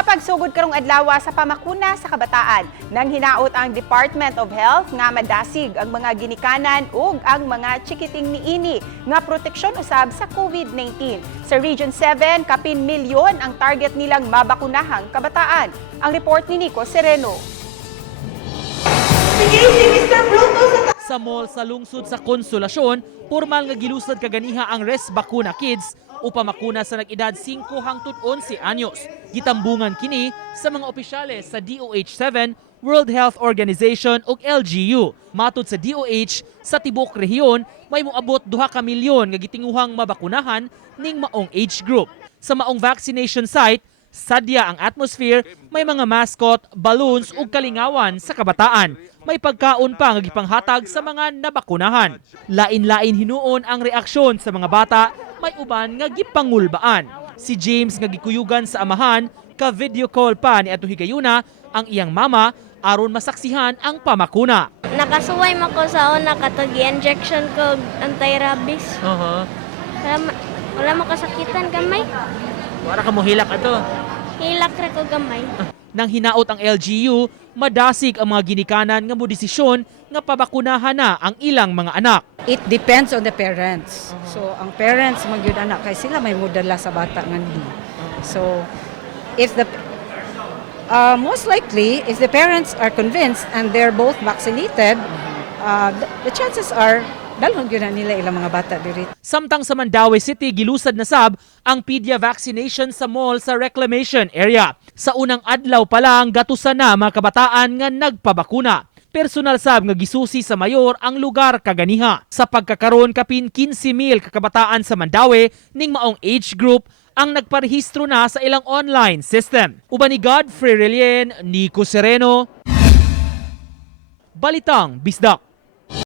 Sa pagsugod karong adlaw sa pamakuna sa kabataan, nang hinaot ang Department of Health nga madasig ang mga ginikanan ug ang mga chikiting niini nga proteksyon usab sa COVID-19. Sa Region 7, kapin milyon ang target nilang mabakunahang kabataan. Ang report ni Nico Sereno. Sa mall sa lungsod sa Konsolasyon, formal nga gilusad kaganiha ang Res Bakuna Kids o pamakuna sa nag-edad 5 hangtod 11 anyos. Gitambungan kini sa mga opisyales sa DOH-7, World Health Organization ug LGU. Matud sa DOH, sa tibok rehiyon may moabot 2 ka milyon nga gitinguhang mabakunahan ning maong age group. Sa maong vaccination site, sadya ang atmosphere, may mga mascot, balloons ug kalingawan sa kabataan. May pagkaon pa nga gipanghatag sa mga nabakunahan. Lain-lain hinuon ang reaksyon sa mga bata, may uban nga gipangulbaan. Si James nga gikuyugan sa amahan, ka-video call pa ni ato higayuna ang iyang mama aron masaksihan ang pamakuna. Nakasuway mo ko sa una katong injection ko anti-rabies. Wala mo kasakitan gamay. Wala ka mo hilak ato. Hilak ra ko gamay. Nang hinaot ang LGU, madasig ang mga ginikanan nga modesisyon nga pabakunahan na ang ilang mga anak. It depends on the parents. So ang parents magyud anak kay sila may mudala sa bata nga ni. So if the most likely if the parents are convinced and they're both vaccinated, the chances are dalhon gyud na nila ilang mga bata diri. Samtang sa Mandaue City, gilusad na sab ang pedia vaccination sa mall sa reclamation area. Sa unang adlaw pa lang, gatusan na mga kabataan nga nagpabakuna. Personal sab nga gisusi sa mayor ang lugar kaganiha. Sa pagkakaroon kapin 15,000 kakabataan sa Mandaue ning maong age group ang nagparehistro na sa ilang online system. Uban ni Godfrey Relien, Nico Sereno, Balitang Bisdak.